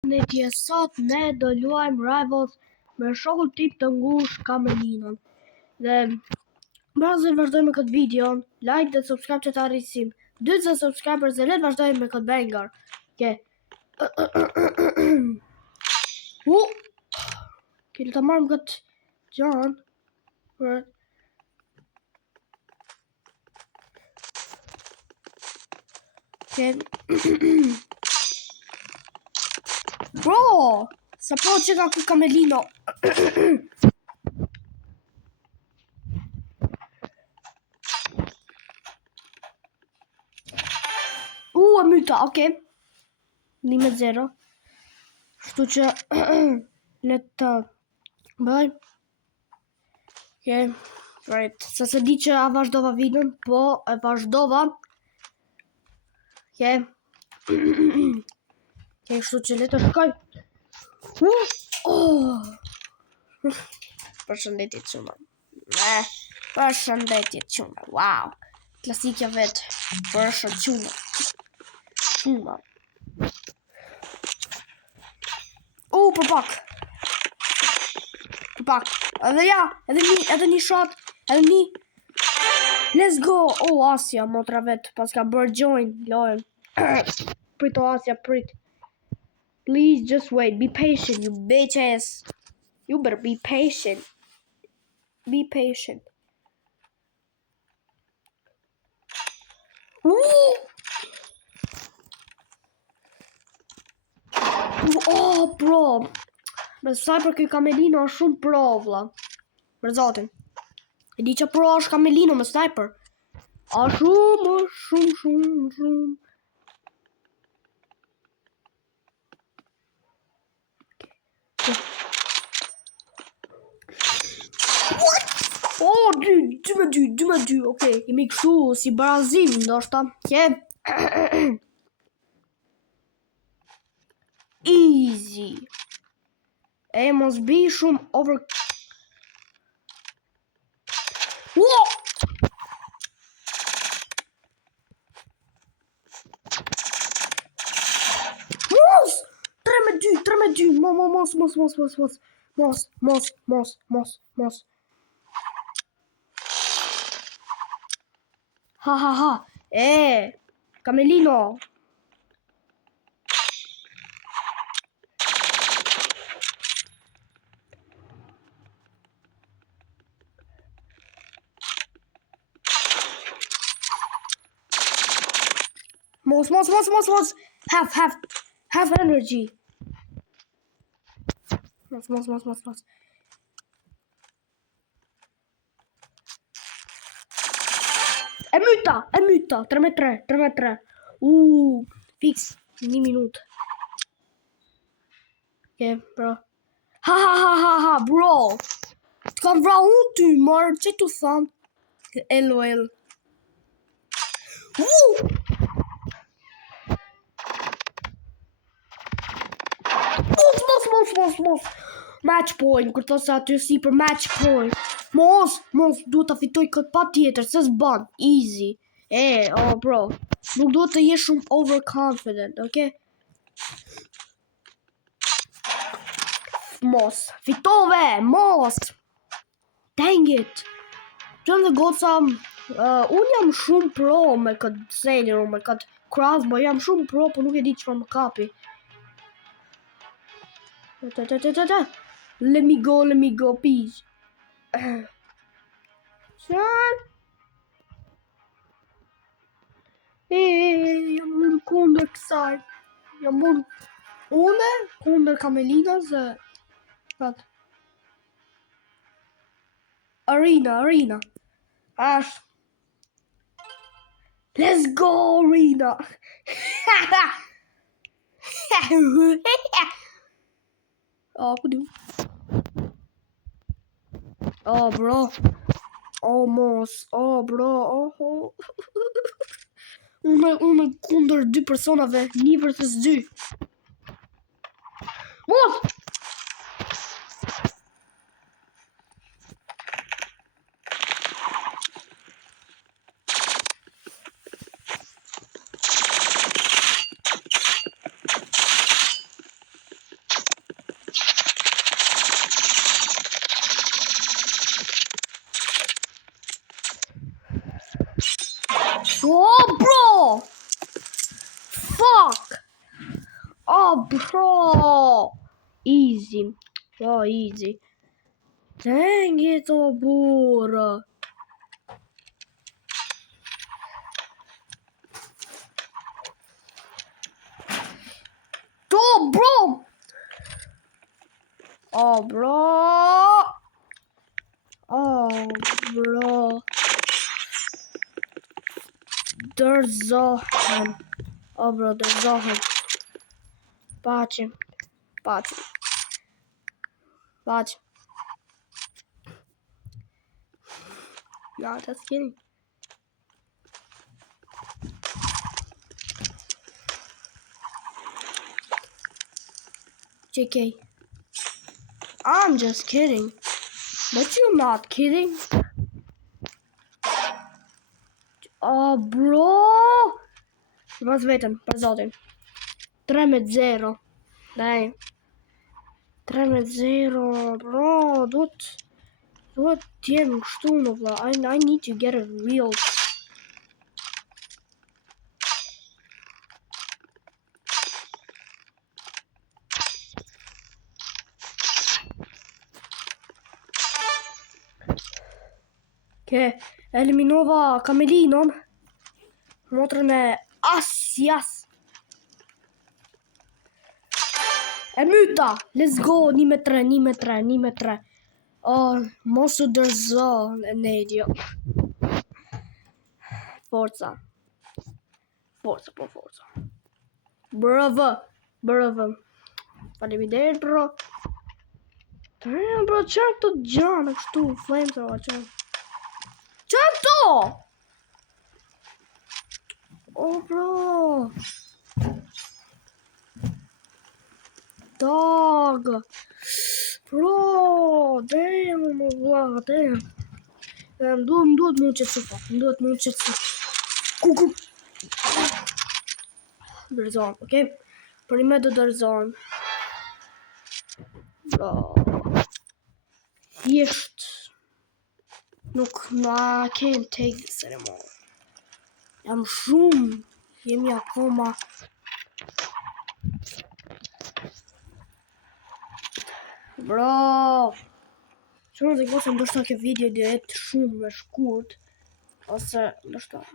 Në sot ne do luajmë Rivals me shokun tip të ngush Kamelinën. Dhe bazë vazhdojmë me këtë video, like dhe subscribe që të arrisim 20 subscribers dhe le të vazhdojmë me këtë banger. Okay. Le të marrim këtë John. Okay. Bro, sa po që ka ku Kamelino. E myta, okay. 1-0. Kështu që le të bëj. Okay, right. Se di që a vazhdova videon, po e vazhdova. Okay. Kështu që le të shkoj. Përshëndetje çuna. Përshëndetje çuna. Wow. Klasikja vet. Përshëndetje çuna. Për pak. Edhe ja, edhe një shot, edhe një. Let's go. Asja motra vet, pas ka bërë join lojën. Prito Asja, prit. Please just wait. Be patient, you bitches. You better be patient. Be patient. Bro. Me sniper ky Kamelino është shumë pro, vlla. Për zotin. E di që pro është Kamelino me sniper. Shumë. What? Dume. Okay, jemi kështu si barazim, ndoshta. Easy. Mos bi shumë over. Mos! 3-2. Mos. Ha. Kamelino. Mos. Have energy. Mos. E myta. 3-3. Fix. 1 minutë. Okay, bro. Ha, bro. Të kam vra unë ty, marë, që të thamë? LOL. Mos. Match point, kur thosë aty si për match point. Mos, duhet të fitoj këtë pa tjetër, se s'ban, easy. Bro, nuk duhet të jesh shumë overconfident, okay? Mos, fitove, mos. Dang it. Qënë dhe goca, unë jam shumë pro me këtë Sailor, me këtë crossbow, jam shumë pro, po nuk e di që më kapi. Let me go, please. Qënë? Jam unë kundër kësaj. Jam unë kundër Kamelinës. Arena. Ashtë. Let's go, Arena. Ku du? Bro. Mos. Bro. Unë kundër 2 personave, 1 versus 2. Mos! Oh, bro! Easy. Oh, easy. Dang it, oh, burra. Oh, bro! Oh, bro! Oh, bro. There's Zohan. Oh, bro, there's Zohan. Patrzcie. Patrz. Patrz. No, just kidding. JK. I'm just kidding. But you're not kidding. Oh, bro. Mas vetëm, për zotin. 3-0. Daj. 3-0, bro. Duhet t'jem kështu në vlla. I need to get a real. Che eliminova Camelinon, motrën e Asjas. E myta, let's go, 1-3. Oh, mos u dërzo e Nedio. Forza. Bravo. Faleminderit, bro. Bro, çfarë këto gjana kështu, flamethrower, çfarë? Çfarë? Oh, bro. Dog. Bro, damn, vlla, damn. Duhet më qetësu. Kuku. Dërzon, okay? Për me do dërzon. Bro. Thjesht. I can't take this anymore. Jam shumë. Jemi akoma. Bro. Shumë dhe gosë ndoshta kjo video dhe jetë shumë me shkurt. Ose ndoshta.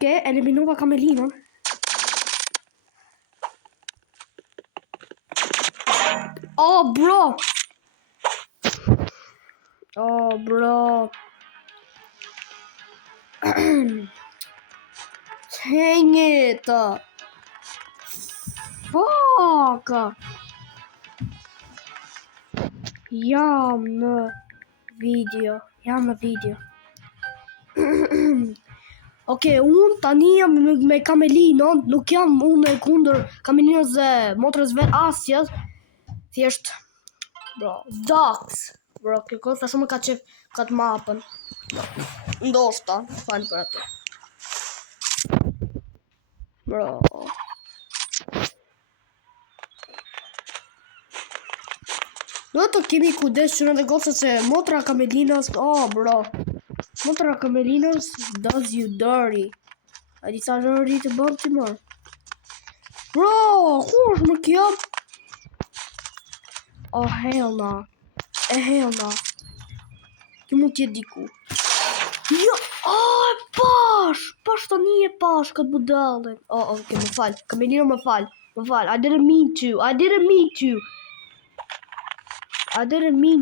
Che eliminova Camelinon. Oh, bro. Dang it. Fuck. Jam në video. Okej, unë tani jam me Camelinon, nuk jam unë kundër Camelinos dhe motrës vet Asjas. Thjesht, bro, Dogs. Bro, kjo kosta shumë ka qef këtë mapën. Ndoshta, falë për atë. Bro. Do të kemi kujdes që në dhe gosë se motra Camelinos, oh, bro. Motra Camelinos does you dirty. A di sa dirty të bërë të mërë. Bro, ku është më kjo? Oh, hell no. Hell no. Kjo mund t'jetë diku. Jo, oh, pash tani e pash këtë budallin. Oh, okay, më falë. Camelino më falë. I didn't mean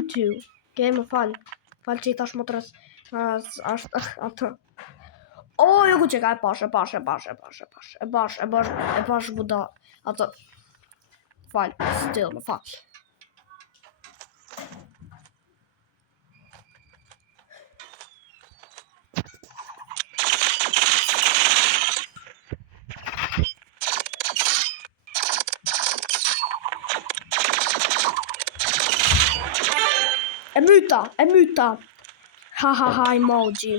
to. Okay, më falë. Falë që I tash motrës. Atë. Oh, jo ku qeka, e pash budall. Atë. Falë, still, më falë. E myta. Ha, emoji.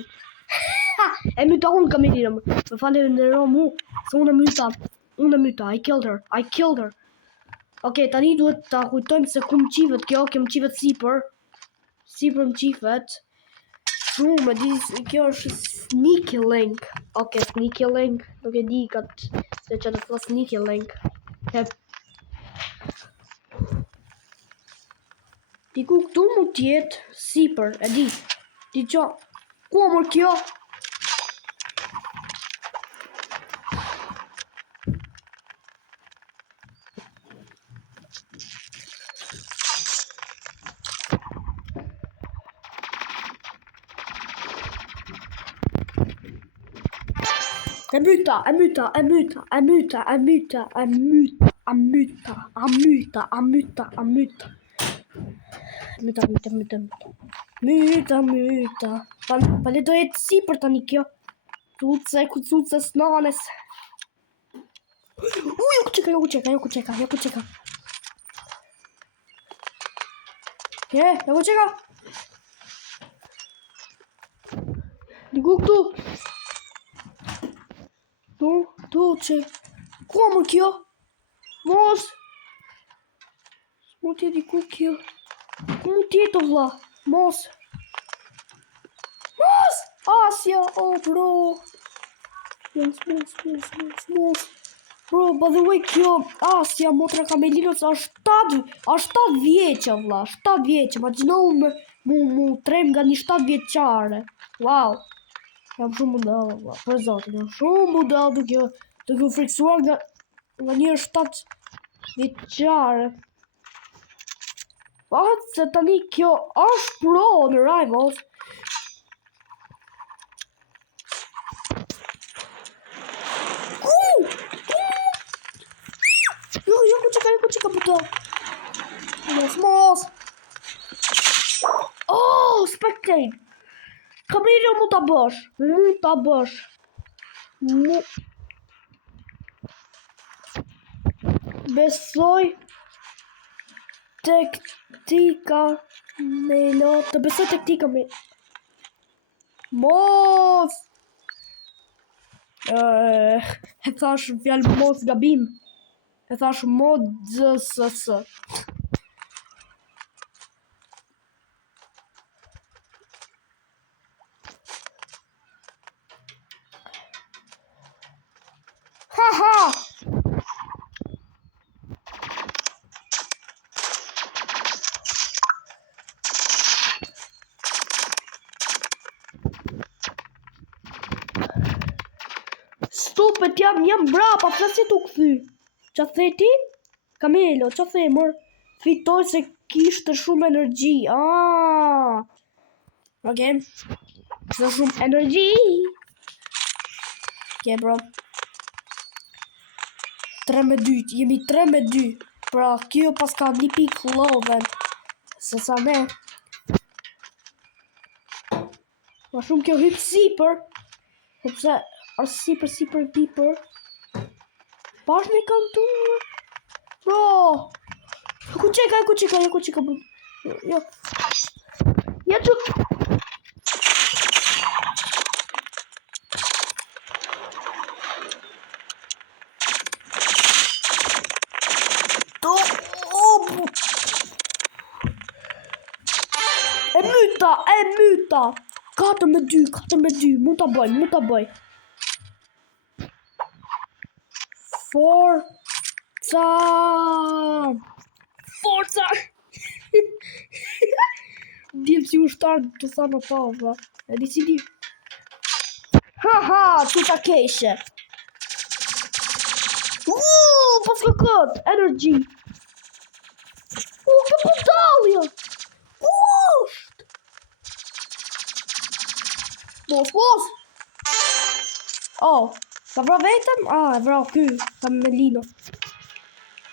E myta unë Camelinon. Më falë në mu. Se unë e myta. I killed her. Okej, tani duhet ta kujtojmë se ku më qivet kjo më qivet sipër. Sipër më qivet. Shumë, kjo është sneaky link. Okej, sneaky link. Nuk e di se që të thua sneaky link. Diku këtu mund t'jetë sipër, e di. Di qa, ku amër kjo? E myta. Pale do jetë sipër tani kjo. Cuce snanes. Jo ku qeka. Jo ku qeka. Diku këtu. Tu që. Ku më kjo? Mos. Mu t'je diku kjo. Ku mu t'je të vla? Mos. Asja. Oh bro. Mos. Bro, by the way, kjo Asja motra Kamelinos është 7 vjeqe, vla. 7 vjeqe. Ma gjinohu mu trem nga një 7 vjeqare. Wow. Jam shumë budal, vla. Për zotin, jam shumë budal duke friksuar nga një 7 vjeqare. Pahet se tani kjo është pro në Rivals. Jo ku qeka puto. Mos. Oh, spectate. Kamilio mu ta bësh. Besoj taktika me lot. Besoj taktika me. Mos. E thash fjalë mos gabim. E thash modzss. Haha. Stupet jam brapa, pse si tu kthy? Qa the ti? Kamelo, qa the mor? Fitoj se kishte shumë energji. Okej. Kishte shumë energji. Okej, bro. 3-2, jemi 3-2. Pra, kjo pas ka një pikë loven. Se sa ne. Ma shumë kjo hypë sipër. Sepse, është sipër. Pash me kantu. Bro. Jo ku qeka. Jo. Ja që. E myta. 4-2. Mu ta bëj. Forza. Djem si ushtar të sa në ta, vla. E di si di. Haha, tu ta keshe. Pas ka kët, energy. Ke budalja. Mos. Oh, ka vra vetëm? E vra ky, ka me Lino.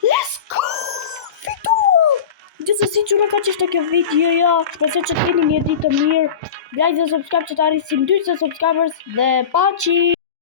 Let's go! Fitua! Gjithsesi që në ka qishtë kjo videoja, shpresoj që t'keni një ditë të mirë. Like dhe subscribe që t'arrisim 200 subscribers dhe paçi!